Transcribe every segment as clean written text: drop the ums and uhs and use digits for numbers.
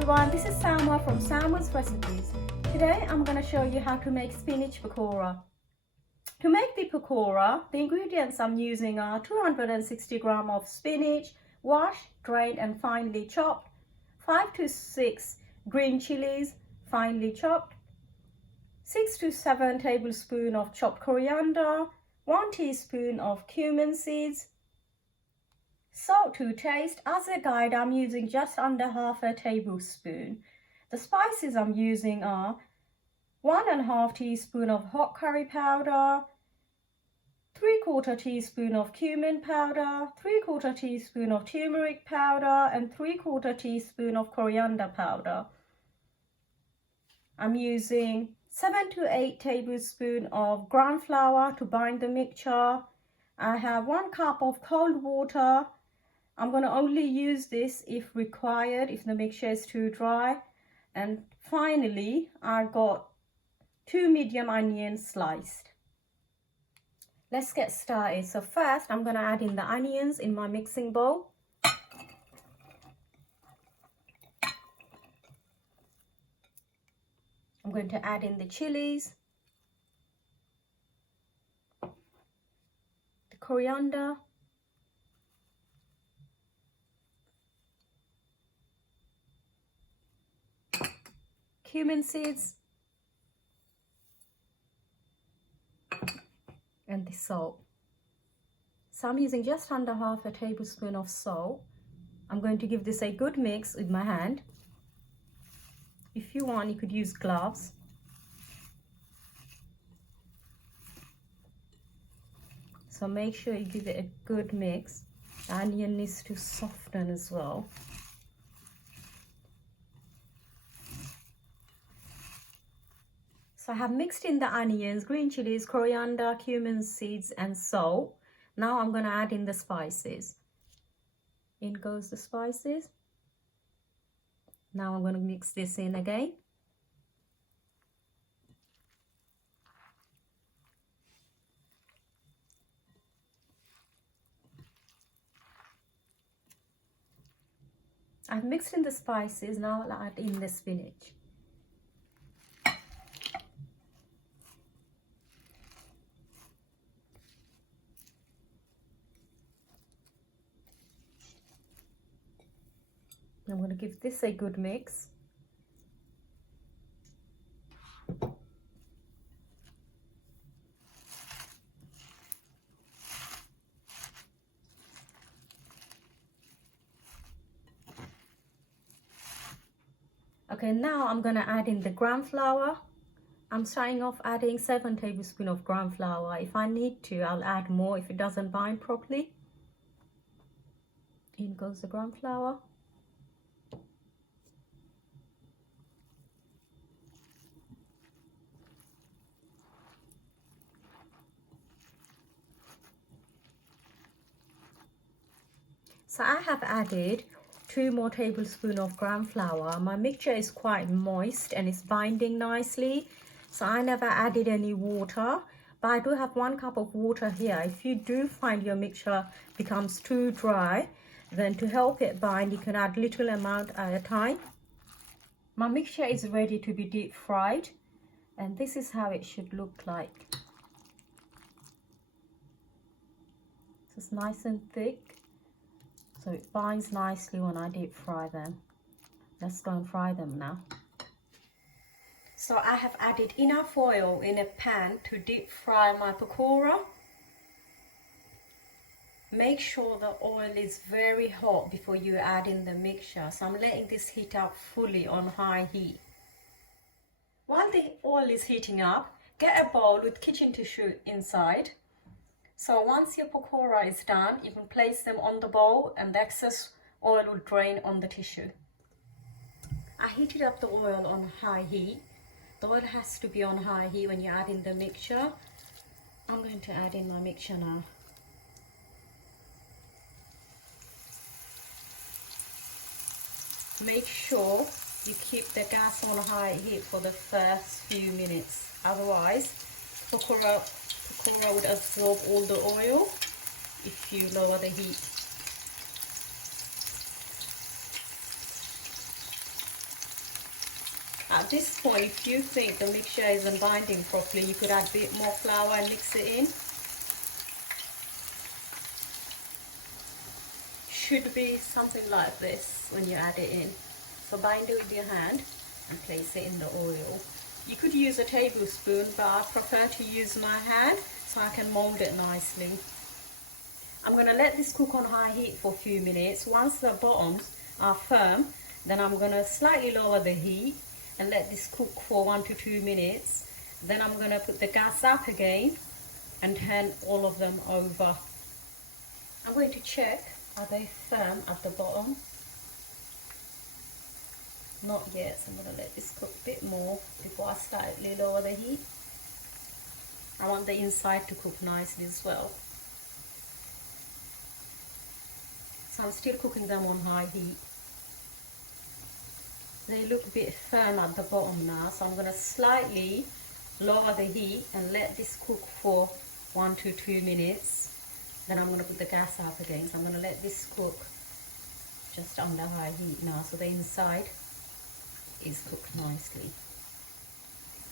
everyone, this is Salma from Salma's Recipes. Today I'm going to show you how to make spinach pakora. To make the pakora, the ingredients I'm using are 260 grams of spinach, washed, drained and finely chopped, 5 to 6 green chilies, finely chopped, 6 to 7 tablespoons of chopped coriander, 1 teaspoon of cumin seeds, salt to taste. As a guide, I'm using just under half a tablespoon. The spices I'm using are 1.5 teaspoon of hot curry powder, 3/4 teaspoon of cumin powder, 3/4 teaspoon of turmeric powder, and 3/4 teaspoon of coriander powder. I'm using 7 to 8 tablespoons of ground flour to bind the mixture. I have 1 cup of cold water. I'm going to only use this if required, if the mixture is too dry. And finally, I got 2 medium onions sliced. Let's get started. So first, I'm going to add in the onions in my mixing bowl. I'm going to add in the chilies, the coriander, cumin seeds, and the salt. So I'm using just under half a tablespoon of salt. I'm going to give this a good mix with my hand. If you want, you could use gloves. So make sure you give it a good mix. The onion needs to soften as well. So I have mixed in the onions, green chilies, coriander, cumin seeds and salt. Now I'm going to add in the spices. In goes the spices. Now I'm going to mix this in again. I've mixed in the spices, now I'll add in the spinach. I'm going to give this a good mix. Okay, now I'm going to add in the ground flour. I'm starting off adding 7 tablespoons of ground flour. If I need to, I'll add more if it doesn't bind properly. In goes the ground flour. So I have added 2 more tablespoons of ground flour. My mixture is quite moist and it's binding nicely. So I never added any water, but I do have 1 cup of water here. If you do find your mixture becomes too dry, then to help it bind, you can add little amount at a time. My mixture is ready to be deep fried, and this is how it should look like. It's nice and thick. So it binds nicely when I deep fry them. Let's go and fry them now. So I have added enough oil in a pan to deep fry my pakora. Make sure the oil is very hot before you add in the mixture. So I'm letting this heat up fully on high heat. While the oil is heating up, get a bowl with kitchen tissue inside. So once your pakora is done, you can place them on the bowl and the excess oil will drain on the tissue. I heated up the oil on high heat. The oil has to be on high heat when you add in the mixture. I'm going to add in my mixture now. Make sure you keep the gas on high heat for the first few minutes. Otherwise, pakora would absorb all the oil if you lower the heat. At this point, if you think the mixture isn't binding properly, you could add a bit more flour and mix it in. Should be something like this when you add it in. So bind it with your hand and place it in the oil. You could use a tablespoon, but I prefer to use my hand so I can mold it nicely. I'm going to let this cook on high heat for a few minutes. Once the bottoms are firm, then I'm going to slightly lower the heat and let this cook for 1 to 2 minutes. Then I'm going to put the gas up again and turn all of them over. I'm going to check, are they firm at the bottom? Not yet, so I'm going to let this cook a bit more before I slightly lower the heat. I want the inside to cook nicely as well. So I'm still cooking them on high heat. They look a bit firm at the bottom now, so I'm going to slightly lower the heat and let this cook for 1 to 2 minutes. Then I'm going to put the gas up again, so I'm going to let this cook just under high heat now, so the inside is cooked nicely.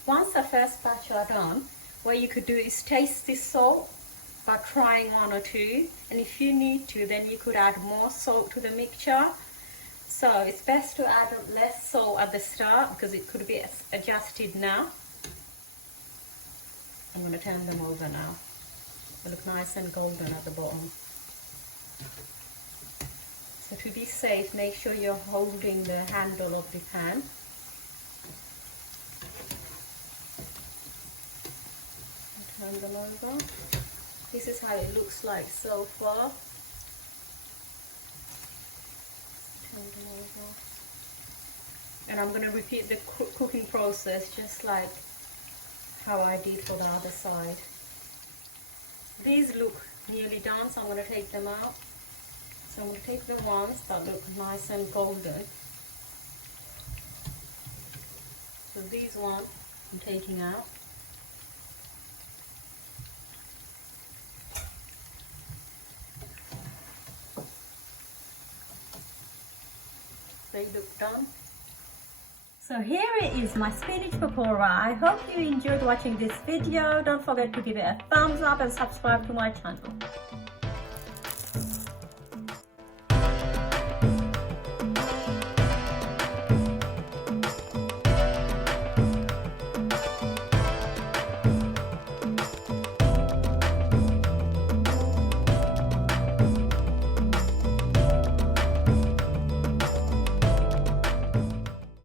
Once the first batch are done, what you could do is taste this salt by trying 1 or 2, and if you need to, then you could add more salt to the mixture. So it's best to add less salt at the start because it could be adjusted now. I'm going to turn them over now. They look nice and golden at the bottom. So to be safe, make sure you're holding the handle of the pan. Turn them over. This is how it looks like so far. Turn them over. And I'm going to repeat the cooking process just like how I did for the other side. These look nearly done, so I'm going to take them out. So I'm going to take the ones that look nice and golden. So these ones I'm taking out. They look done. So here it is, my spinach pakora. I hope you enjoyed watching this video. Don't forget to give it a thumbs up and subscribe to my channel.